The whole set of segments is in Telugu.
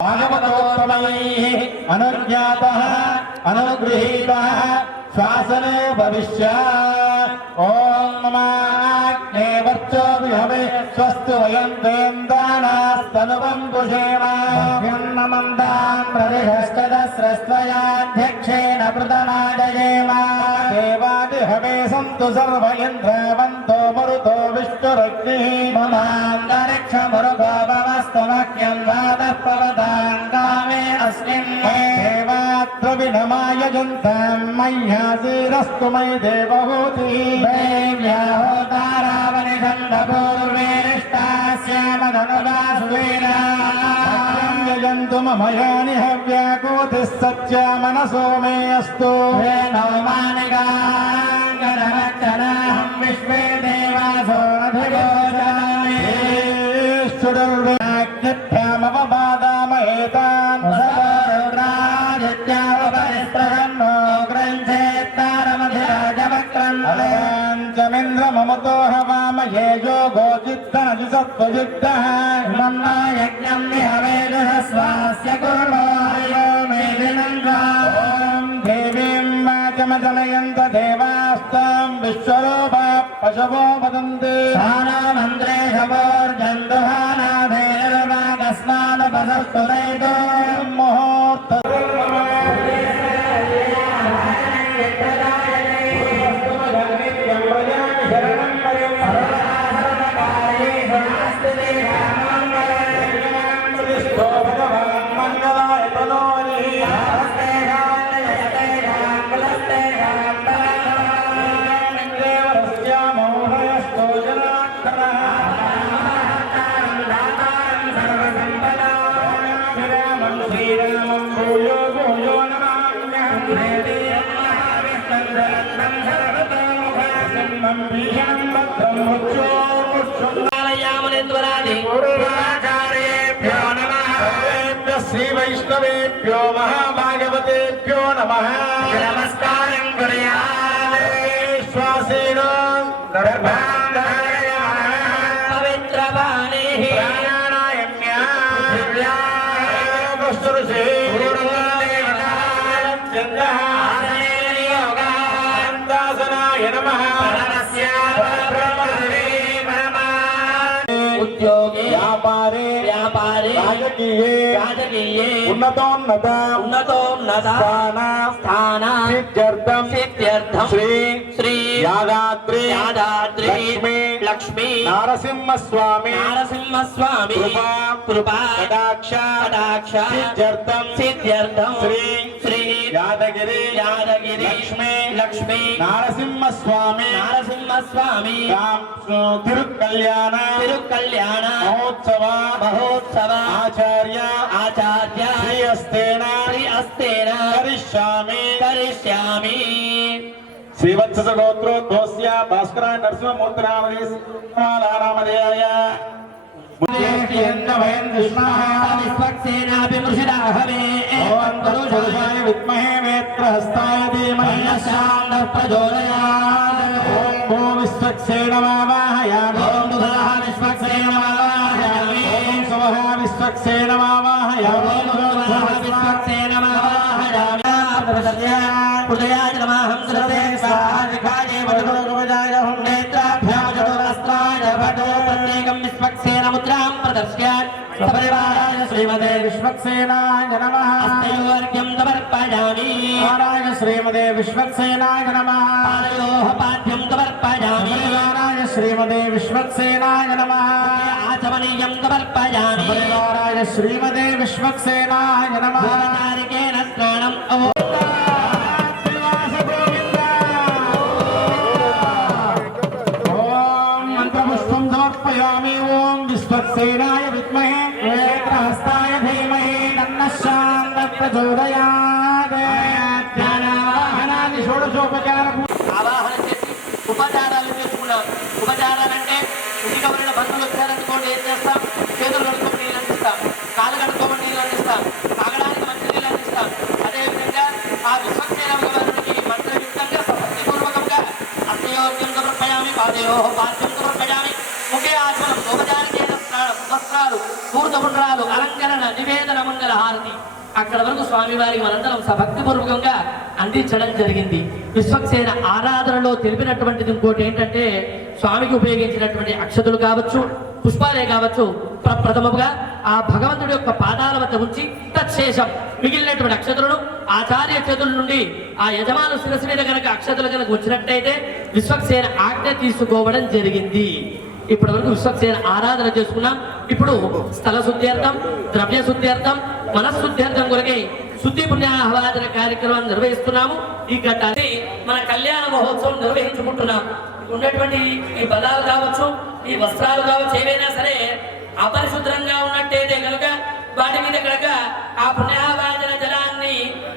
भागवतोत्तमैः अनुज्ञातः अनुगृहीतः शासने भविष्यत्। ओम नमः वर्चो विहवे स्वस्तु वयं देन्दानास्तनुवं पुषेम नमन्तां प्रतिष्ठदस्रस्त्वयाध्यक्षेण प्रतनाजयेम देवादिहवे सन्तु सर्व इन्द्रवन्तो मरुतो विष्णुरग्निः ममान्तरिक्षमरुतो भवस्तु मह्यं वादः पवताङ्गामे अस्मिन् देवात्वविनमाय जन्तं मह्यासीरस्तु मयि देवहूतिः देव्याहोतारावनिषण्डपूर्वेरिष्टास्यामधनुवासुवेन यजन्तु मम यानि हव्याकोतिः सत्या मनसो मे अस्तु नवमानिकाङ्गनमच्चनाहं विश्वे देवासो नधिगोचनाग्निभ्यामवबादामहेतान् सवरुद्रादित्यावपरिस्त्रगन्नो ममतो हवामहे योगो चित्तनजुसत्त्वजित्तः मन्ना यज्ञं विहवेदः स्वास्य कुर्मो हयो मे दिनन्द्वा ॐ देवीं वाचमजनयन्त देवास्तां विश्वरूपा पशवो वदन्ति स्थानामन्त्रे शवोर्जन्तुहानाधेर्वागस्मादपसस्तुरैतो मुहूर्त श्री वैष्णवेभ्यो महाभागवतेभ्यो नमः नमस्कारं कुर्यात् श्वासेन गर्भाधारयामः पवित्रवाणीः प्राणायाम्या दिव्यावस्तुषे योगासनाय नमः उद्योगे व्यापारे राजकीये उन्नतोन्नत स्थान सिद्ध्यर्थं श्री यादाद्रि लक्ष्मी नरसिंहस्वामी कृपा कटाक्ष सिद्ध्यर्थं श्री यादगिरी लक्ष्मी नरसिंहस्वामी तिरुकल्याण महोत्सव आचार्य श्रीहस्तेन करिष्यामि श्रीवत्स गोत्रोद्भवस्य भास्कराय नरसिंहमूर्तिनामधेयाय विद्महे वेत्रहस्ताय धीमहि प्रचोदयात् ॐ विश्वक्सेनमावाहयामि विश्वक्सेनमावाहयामि हृदयाय नमः हंसते साधिकाय वज्रोगजाय हुं नेत्राभ्यां चतुरस्त्राय भटो प्रत्येकं विश्वक्सेन मुद्रां प्रदर्श्य सपरिवाराय श्रीमते विश्वक्सेनाय नमः हस्तयोर्घ्यं समर्पयामि नारायण श्रीमते विश्वक्सेनाय नमः पादयोः पाद्यं समर्पयामि परिवाराय श्रीमते विश्वक्सेनाय नमः आचमनीयं समर्पयामि परिवाराय श्रीमते विश्वक्सेनाय नमः तारिकेन स्नानं ओम विश्वक्सेनाय विद्महे वेत्रहस्ताय धीमहि तन्नः शान्तः प्रचोदयात् ध्यानावाहनादि షోడశోపచార ఆవాహన చేసి ఉపచారాలు చేసుకున్నాం. ఉపచారాలంటే ఇంటికవరిన బంధువులు వచ్చారనుకోండి ఏం చేస్తాం? చేతులు కడుక్కొని నీళ్ళు అందిస్తాం, కాళ్ళు కడుక్కోమని నీళ్ళు అందిస్తాం, తాగడానికి మంచి నీళ్ళు అందిస్తాం. అదేవిధంగా ఆ విశ్వక్సేన భగవానుడికి మంత్రయుక్తంగా భక్తిపూర్వకంగా అస్తయోగ్యం సమర్పయామి పాదయోః పాద్యం సమర్పయామి ముఖే ఆచమనం ఉపచారికేన స్నానం వస్త్రాలు పూర్తపుండ్రాలు అలంకరణ నివేదన మంగళ మంగళహారతి అక్కడ వరకు స్వామివారికి మనందరం భక్తిపూర్వకంగా అందించడం జరిగింది. విశ్వక్సేన ఆరాధనలో తెలిపినటువంటిది ఇంకోటి ఏంటంటే స్వామికి ఉపయోగించినటువంటి అక్షతులు కావచ్చు, పుష్పాలే కావచ్చు, ప్రథమముగా ఆ భగవంతుడి యొక్క పాదాల వద్ద ఉంచి తత్శేషం మిగిలినటువంటి అక్షతులను ఆచార్య చేతుల నుండి ఆ యజమాను శిరస్సు మీద కనుక అక్షతులు కనుక వచ్చినట్టయితే విశ్వక్సేన ఆజ్ఞ తీసుకోవడం జరిగింది. ఇప్పటి వరకు విశ్వక్సేన ఆరాధన చేసుకున్నాం. ఇప్పుడు స్థల శుద్ధ్యార్థం, ద్రవ్య శుద్ధ్యార్థం, మనశుద్ధ్యార్థం కొరకై శుద్ధి పుణ్యాహ్వాదన కార్యక్రమాన్ని నిర్వహిస్తున్నాము. ఈ ఘట్టాన్ని మన కళ్యాణ మహోత్సవం నిర్వహించుకుంటున్నాం. ఉన్నటువంటి ఈ బలాలు కావచ్చు, ఈ వస్త్రాలు కావచ్చు, ఏవైనా సరే అపరిశుభ్రంగా ఉన్నట్టయితే కనుక వాటి మీద కనుక ఆ పుణ్యాహ్వాదన జలాన్ని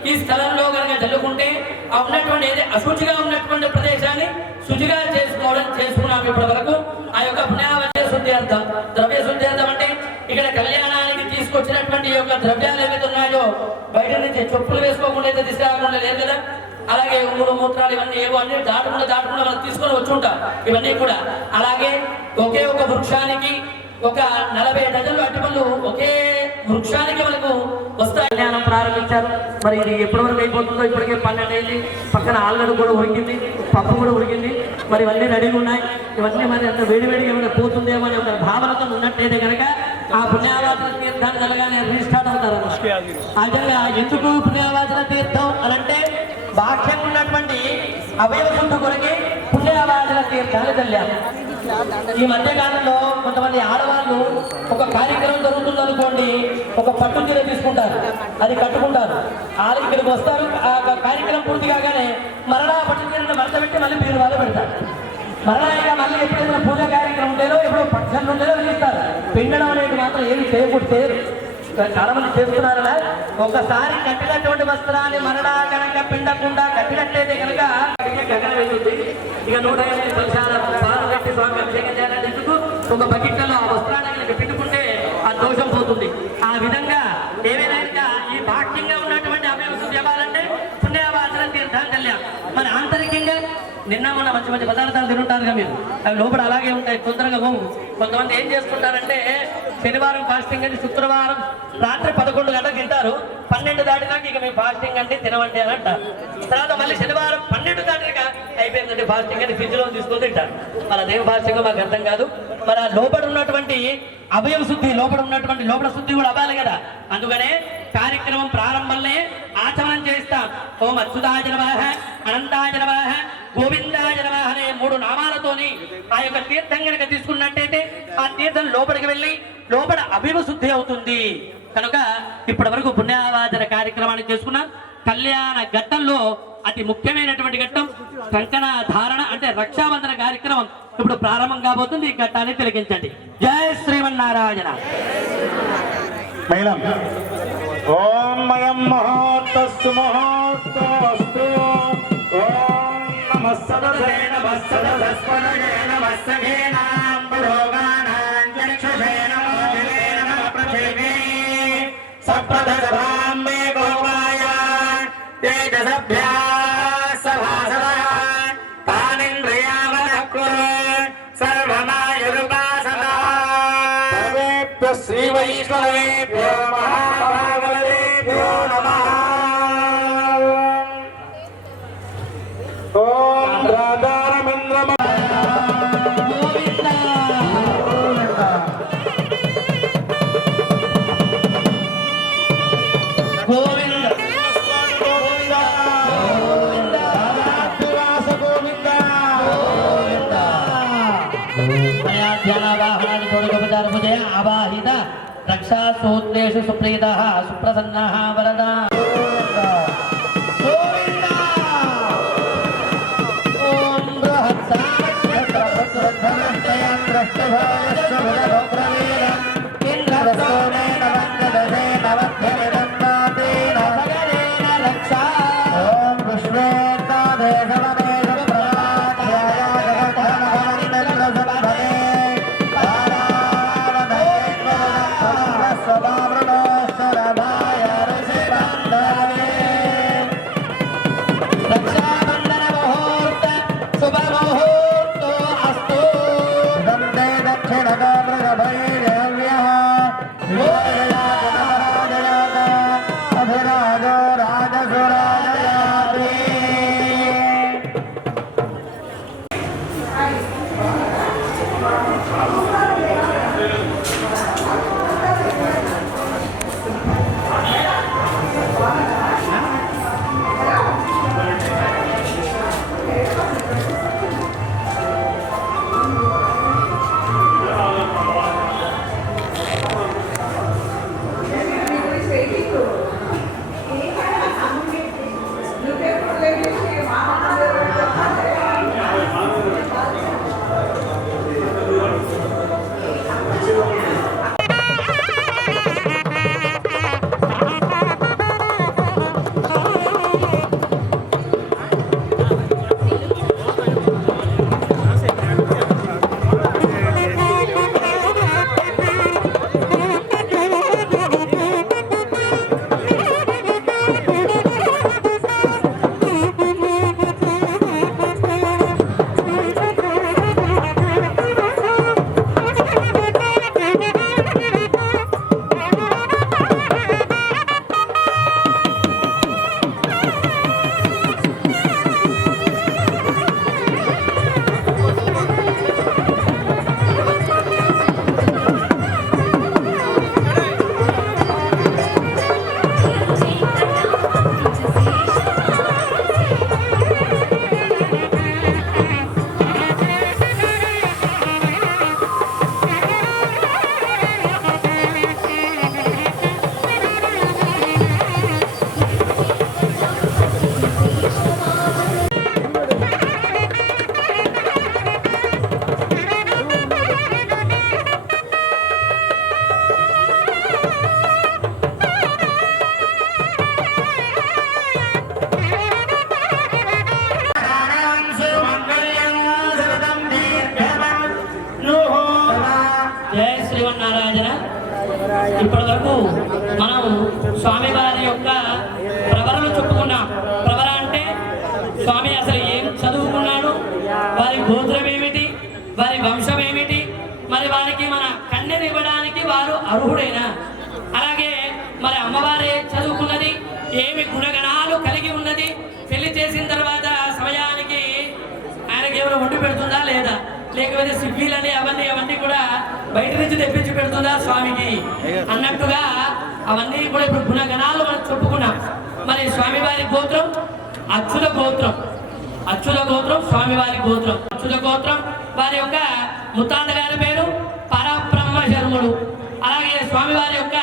ఈ స్థలంలో కనుక చల్లుకుంటే ఆ ఉన్నటువంటి ఏది అశుచిగా ఉన్నటువంటి ప్రదేశాన్ని శుచిగా చేసుకున్నాం ఇప్పటి వరకు. ఆ యొక్క పుణ్యాహ్వాదన శుద్ధ్యార్థం, ద్రవ్య శుద్ధ్యార్థం అంటే ఇక్కడ కళ్యాణానికి తీసుకొచ్చినటువంటి యొక్క ద్రవ్యాలు ఏవైతే ఉన్నాయో బయట నుంచి చెప్పులు వేసుకోకుండా అయితే తీసుకురాకుండా లేదు కదా. అలాగే ఉమ్ములు మూత్రాలు ఇవన్నీ ఏవో అన్ని దాటకుండా మనం తీసుకొని వచ్చి ఉంటాం. ఇవన్నీ కూడా అలాగే ఒకే ఒక వృక్షానికి ఒక 40 డజన్లు అరటిపళ్ళు ఒకే వృక్షానికి మనకు వస్తాయి. కళ్యాణం ప్రారంభించారు. మరి ఇది ఎప్పటి వరకు అయిపోతుందో ఇప్పటికే 12 అయింది. పక్కన ఆల్రెడీ కూడా ఉడికింది, పప్పు కూడా ఉడికింది. మరి ఇవన్నీ రెడీగా ఉన్నాయి. ఇవన్నీ మరి అంత వేడివేడిగా ఏమైనా పోతుందేమో అనే ఒక భావనతో ఉన్నట్టయితే కనుక ఆ పుణ్యావాచన తీర్థాన్ని కలగానే రీస్టార్ట్ అవుతారు. అదే ఎందుకు పుణ్యావాచన తీర్థం అనంటే బాహ్యంగా ఉన్నటువంటి అవయవ శుద్ధి కొరకే పుణ్యావాచన తీర్థాన్ని చల్లారు. ఈ మధ్య కాలంలో కొంతమంది ఆడవాళ్ళు ఒక కార్యక్రమం జరుగుతుంది అనుకోండి, ఒక పట్టు చీర తీసుకుంటారు, అది కట్టుకుంటారు, వాళ్ళకి ఇక్కడికి వస్తారు. ఆ కార్యక్రమం పూర్తి కాగానే మరలా పట్టు చీరను మడత పెట్టి మళ్ళీ మీరు వాళ్ళు పెడతారు. మరలా మళ్ళీ ఎప్పుడైనా పూజ కార్యక్రమం ఉండేదో ఎప్పుడో ఫంక్షన్ ఉండేదో వెళ్ళిస్తారు. పిండడం అనేది మాత్రం ఏమి చేయకూడదు. చాలా మంది చేస్తున్నారలా. ఒకసారి కట్టినటువంటి వస్త్రాన్ని మరలా కనుక పిండకుండా కట్టినట్లయితే కనుక గగన వెళ్తుంది. ఇక 108 కలశాల పాలు కట్టి స్వామి అభిషేకం చేయాలంటే ఎందుకు ఒక బకెట్లలో ఆ వస్త్రాన్ని కనుక పిండుకుంటే ఆ దోషం పోతుంది. ఆ విధంగా ఏవైనా ఈ బాహ్యంగా ఉన్నటువంటి అవయవ శుద్ధి అవ్వాలంటే పుణ్యవాచన తీర్థం కళ్యాణం. మరి ఆంతరికంగా నిన్న మొన్న మంచి మంచి పదార్థాలు తింటారుగా మీరు, అవి లోపల అలాగే ఉంటాయి, తొందరగా పోవు. కొంతమంది ఏం చేసుకుంటారంటే శనివారం ఫాస్టింగ్ అని శుక్రవారం రాత్రి 11 గంటలకు తింటారు. 12 దాటినాక ఇక మేము ఫాస్టింగ్ అంటే తినవండి అని అంటారు. తర్వాత మళ్ళీ శనివారం 12 దాటినాక అయిపోయిందండి ఫాస్టింగ్ అని ఫ్రిడ్జ్ లో తీసుకొని తింటారు. మరి అదేం ఫాస్టింగ్ మాకు అర్థం కాదు. మరి ఆ లోపల ఉన్నటువంటి అవయవ శుద్ధి, లోపల శుద్ధి కూడా అవ్వాలి కదా. అందుకనే కార్యక్రమం ప్రారంభంలో ఆచమనం చేస్తాం. ఓం అచ్యుతాయ నమః, అనంతాయ నమః, గోవిందాయ నమః అనే 3 నామాలతోని ఆ యొక్క తీర్థం కనుక తీసుకున్నట్టయితే ఆ తీర్థం లోపలికి వెళ్ళి లోపల అవయవ శుద్ధి అవుతుంది. కనుక ఇప్పటి వరకు పుణ్యావాచన కార్యక్రమాన్ని చేసుకున్నాం. కళ్యాణ ఘట్టంలో అతి ముఖ్యమైనటువంటి ఘట్టం కంకణ ధారణ అంటే రక్షాబంధన కార్యక్రమం ఇప్పుడు ప్రారంభం కాబోతుంది. ఈ ఘట్టాన్ని తిలకించండి. జై శ్రీమన్నారాయణ. ఓం మయం మహోత్తస్తు మహోత్తస్తు. ఓం నమః సదసే నమః సగేనాం పురోగానాం చక్షుషే నమః దివే నమః పృథివీ సప్రదశభాం మే గోపాయ తేజసభ్యా సభాసదః తానింద్రియావనః కురు సర్వమాయురుపాసదా. సర్వేభ్యః శ్రీవైష్ణవేభ్యో మహాభాగవతేభ్యో నమః. ఓం రాధారమేంద్ర ఆవాహిత రక్షా సూత్రేషు సుప్రీత సుప్రసన్న వరద. స్వభావ అర్హుడైనా. అలాగే మరి అమ్మవారే చదువుకున్నది, ఏమి గుణగణాలు కలిగి ఉన్నది, పెళ్లి చేసిన తర్వాత సమయానికి ఆయనకి ఎవరు వండి పెడుతుందా లేదా, లేకపోతే సిబ్బీలని అవన్నీ కూడా బయట నుంచి తెప్పించి పెడుతుందా స్వామికి అన్నట్టుగా అవన్నీ కూడా ఇప్పుడు గుణగణాలు మనం చెప్పుకున్నాం. మరి స్వామివారి గోత్రం అచ్యుత గోత్రం, అచ్యుత గోత్రం స్వామివారి గోత్రం. అచ్యుత గోత్రం వారి యొక్క ముత్తాత గారి పేరు పరబ్రహ్మ శర్ముడు. అలాగే స్వామివారి యొక్క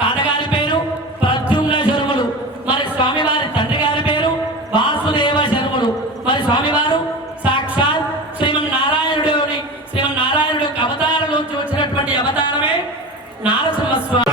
తాతగారి పేరు ప్రద్యుమ్న శర్ముడు. మరి స్వామివారి తండ్రి గారి పేరు వాసుదేవ శర్ముడు. మరి స్వామివారు సాక్షాత్ శ్రీమన్నారాయణుడి యొక్క అవతారంలోంచి వచ్చినటువంటి అవతారమే నారసింహ స్వామి.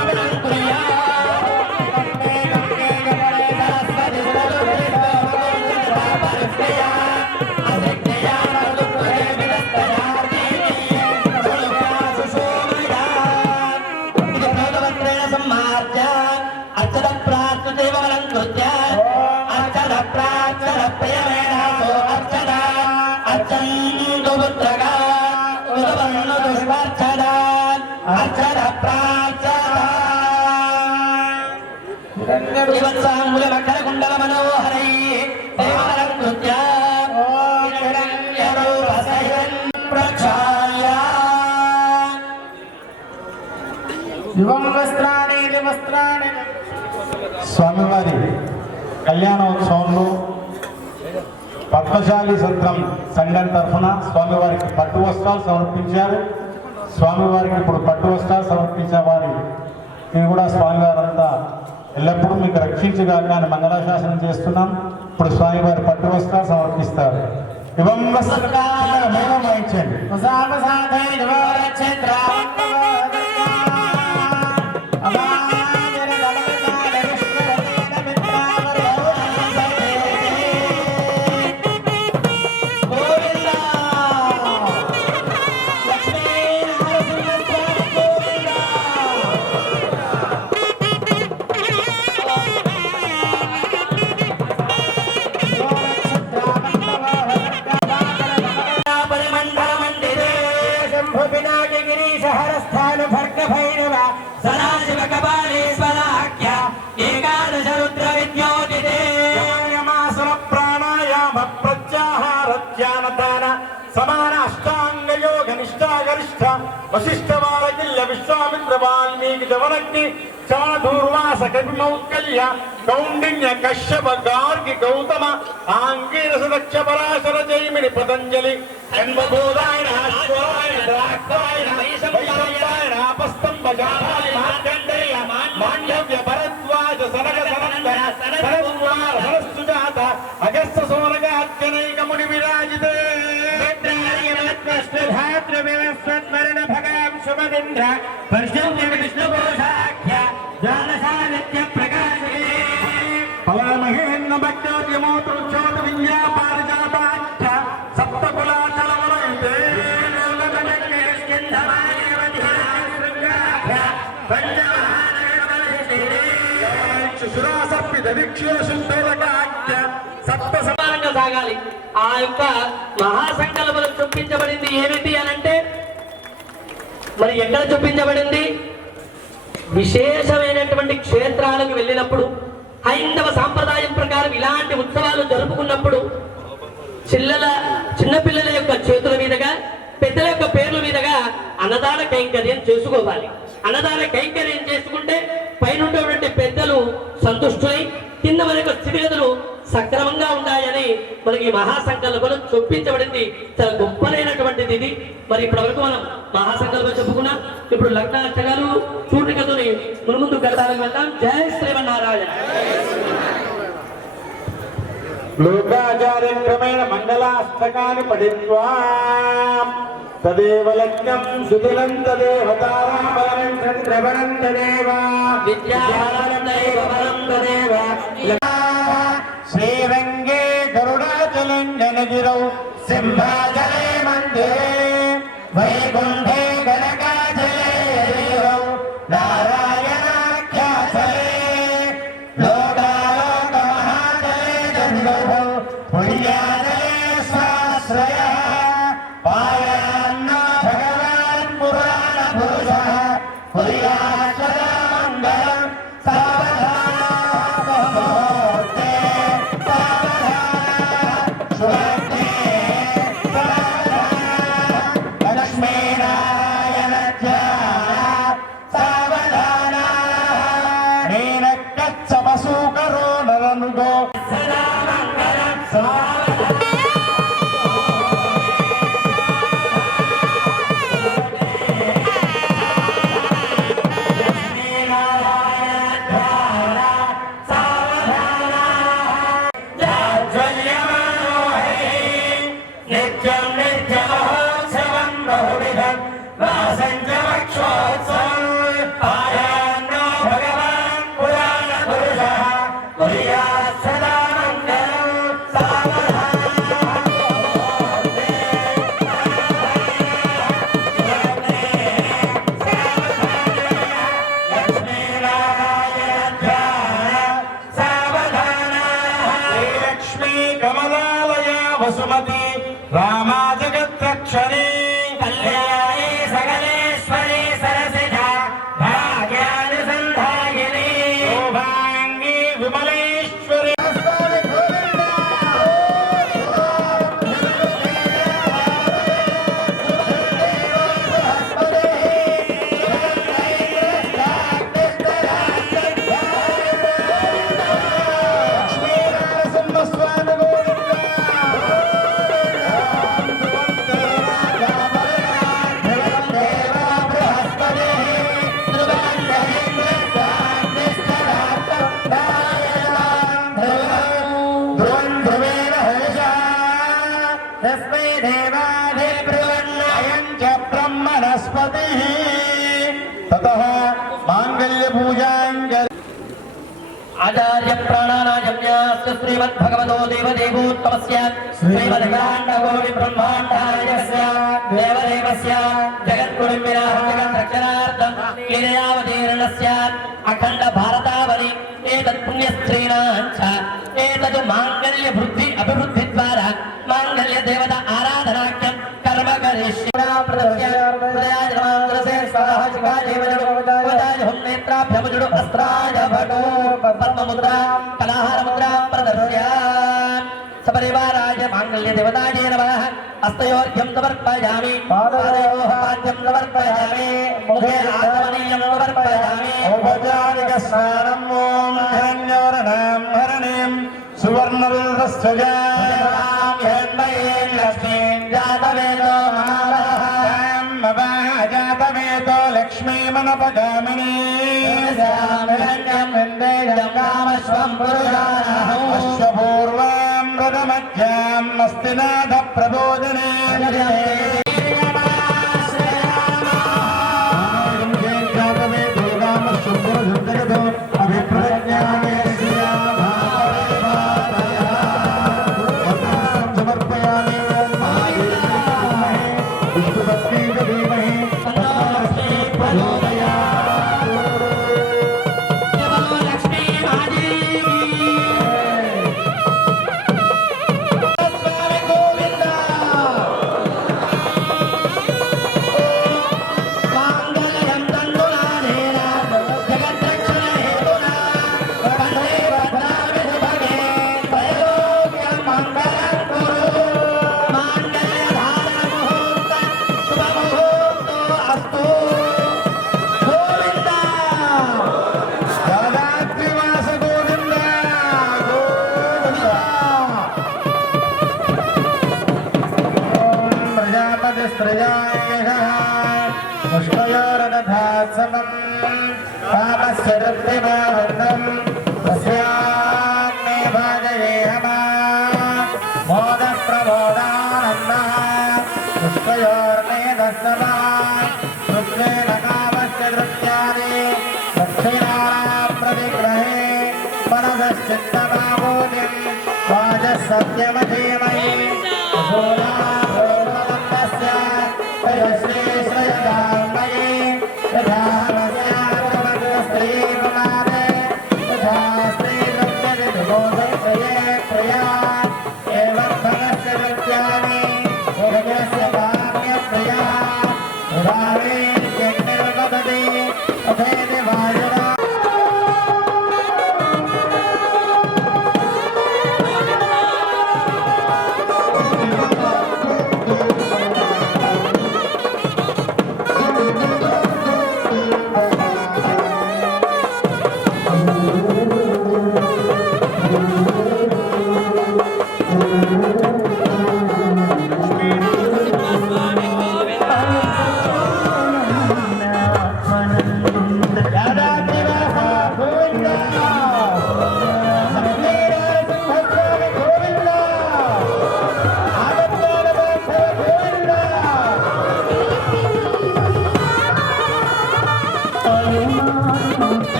స్వామివారి కళ్యాణోత్సవంలో పద్మశాలి సత్రం సంఘం తరఫున స్వామివారికి పట్టు వస్త్రాలు సమర్పించారు. స్వామివారికి ఇప్పుడు పట్టు వస్త్రాలు సమర్పించే వారి ఇది కూడా స్వామివారంతా ఎల్లప్పుడూ మీకు రక్షించగాలి అని మంగళాశాసనం చేస్తున్నాం. ఇప్పుడు స్వామివారి పట్టు వస్త్రాలు సమర్పిస్తారు. ఇవం మూలం వహించండి. సమాన అష్టాంగ యోగ నిష్ఠాగరిష్ట వశిష్ఠ వారగిల్య విశ్వామిత్ర వాల్మీకి జవనగ్ని చాధూర్వాస కవిమౌత్కల్య కౌండిన్య కశ్యప గార్గి గౌతమ ఆంగీరస దక్ష పరాశర జైమిని పతంజలి జన్మబోధాయన వైశంపాయన ఆపస్తంభ జాపాలి మార్కండేయ మాండవ్య భరద్వాజ సనక సనందన సనద్వార సరస్సుజాత అగస్త సోనగార్జనైక ముని విరాజితే పలమహేన్న భక్తోద్యమోత్రోచ్చోత విద్యాపారిజాతాఖ్య సప్తకులాచలవరైతే సమానంగా సాగాలి. ఆ యొక్క మహాసంకల్పం చూపించబడింది ఏమిటి అనంటే, మరి ఎక్కడ చూపించబడింది? విశేషమైనటువంటి క్షేత్రాలకు వెళ్ళినప్పుడు, హైందవ సాంప్రదాయం ప్రకారం ఇలాంటి ఉత్సవాలు జరుపుకున్నప్పుడు చిన్నపిల్లల యొక్క చేతుల మీదుగా, పెద్దల యొక్క పేర్ల మీదుగా అన్నదాన కైంకర్యం చేసుకోవాలి. అన్నదాన కైంకర్యం చేసుకుంటే పైనున్నటువంటి పెద్దలు సంతుష్టులై కింద మన యొక్క స్థితిగతులు సక్రమంగా ఉన్నాయని మనకి మహాసంకల్పం చొప్పించబడింది. చాలా గొప్పనైనటువంటిది ఇది. మరి ఇప్పటివరకు మనం మహాసంకల్పం చెప్పుకున్నాం. ఇప్పుడు లగ్నార్చకాలు చూడకతోని ముందు గతాలకు వెళ్తాం. జై శ్రీమన్నారాయణ. లోకాచార్య క్రమేణ మంగళాష్టకాన్ని పఠిత్వా తదేవ లగ్నం సుతులం తదేవ తారాబలం చంద్రబలం తదేవ విద్యాబలం తదేవ శ్రీరంగే గరుడాచలం జనగిరౌ సింహాచలే మందిరే వైకుంఠే కనకాచలే దేవౌ నారాయణాఖ్యాచలే లోకాలోక మహాచలే జంగౌ పుణ్యాచలే స్వాశ్రయ పాయాన్న భగవాన్ పురాణ పురుష పుర్యాయ అనుకో వసుమతి రామా జగత్రక్షణే కళ్యాణి సకలేశ్వరి సరసిజ భాగ్యాని సంధాయిని శోభాంగి విమలేశ్వరి आचार्य प्राणानाजम्यास्य श्रीमद्भगवतो देवदेवोत्तमस्य श्रीमद्गाण्डकोटि ब्रह्माण्डार्यस्य देवदेवस्य जगद्गुरुं जगद्रक्षणार्थं लीलयावतीर्णस्य अखण्ड भारतावनि एतत् पुण्यस्त्रीणां च एतत् माङ्गल्य वृद्धि अभिवृद्धि द्वारा माङ्गल्य देवता आराधनाख्यं कर्म करिष्ये नेत्राभ्यमुजुडु अस्त्राय भटो पद्ममुद्रा कलाहार मुद्रा प्रदर्श्य सपरिवाराय माङ्गल्य देवताय नमः हस्तयोर्घ्यं समर्पयामि पादयोः पाद्यं समर्पयामि मुखे आचमनीयं समर्पयामि औपचारिक स्नानम् ॐ हिरण्यवर्णां हरणीं सुवर्णविलसस्वजां हिरण्मयीं लक्ष्मीं जातवेदो जातवेदो लक्ष्मीमनपगामिनी अश्वपूर्वां रथमध्याम् अस्तिनाथ प्रबोधने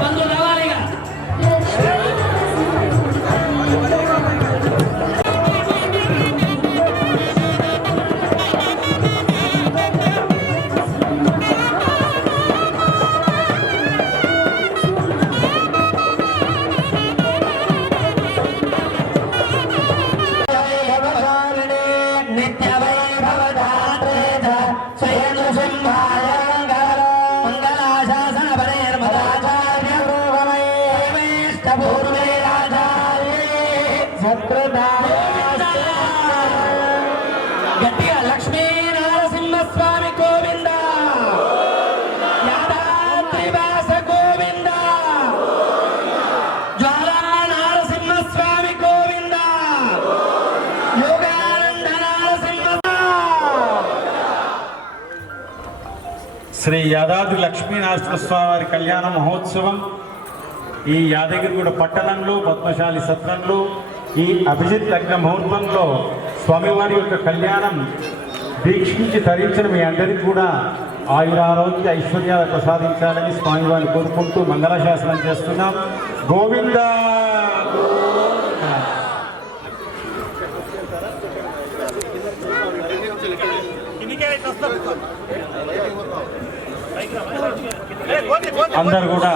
బంధువులు రావాలి ఇక. గట్టిగా లక్ష్మీ నరసింహస్వామి గోవింద, యాదాద్రివాస గోవింద, జ్వాలా నరసింహస్వామి గోవింద, యోగానంద నరసింహ. శ్రీ యాదాద్రి లక్ష్మీనరసింహస్వామి వారి కళ్యాణ మహోత్సవం ఈ యాదగిరిగూడ పట్టణంలో పద్మశాలి సత్రంలో ఈ అభిజిత్ లగ్న ముహూర్తంలో స్వామివారి యొక్క కళ్యాణం దీక్షించి ధరించిన మీ అందరికీ కూడా ఆయురారోగ్య ఐశ్వర్యాలు ప్రసాదించాలని స్వామివారిని కోరుకుంటూ మంగళశాసనం చేస్తున్నాం. గోవింద అందరు కూడా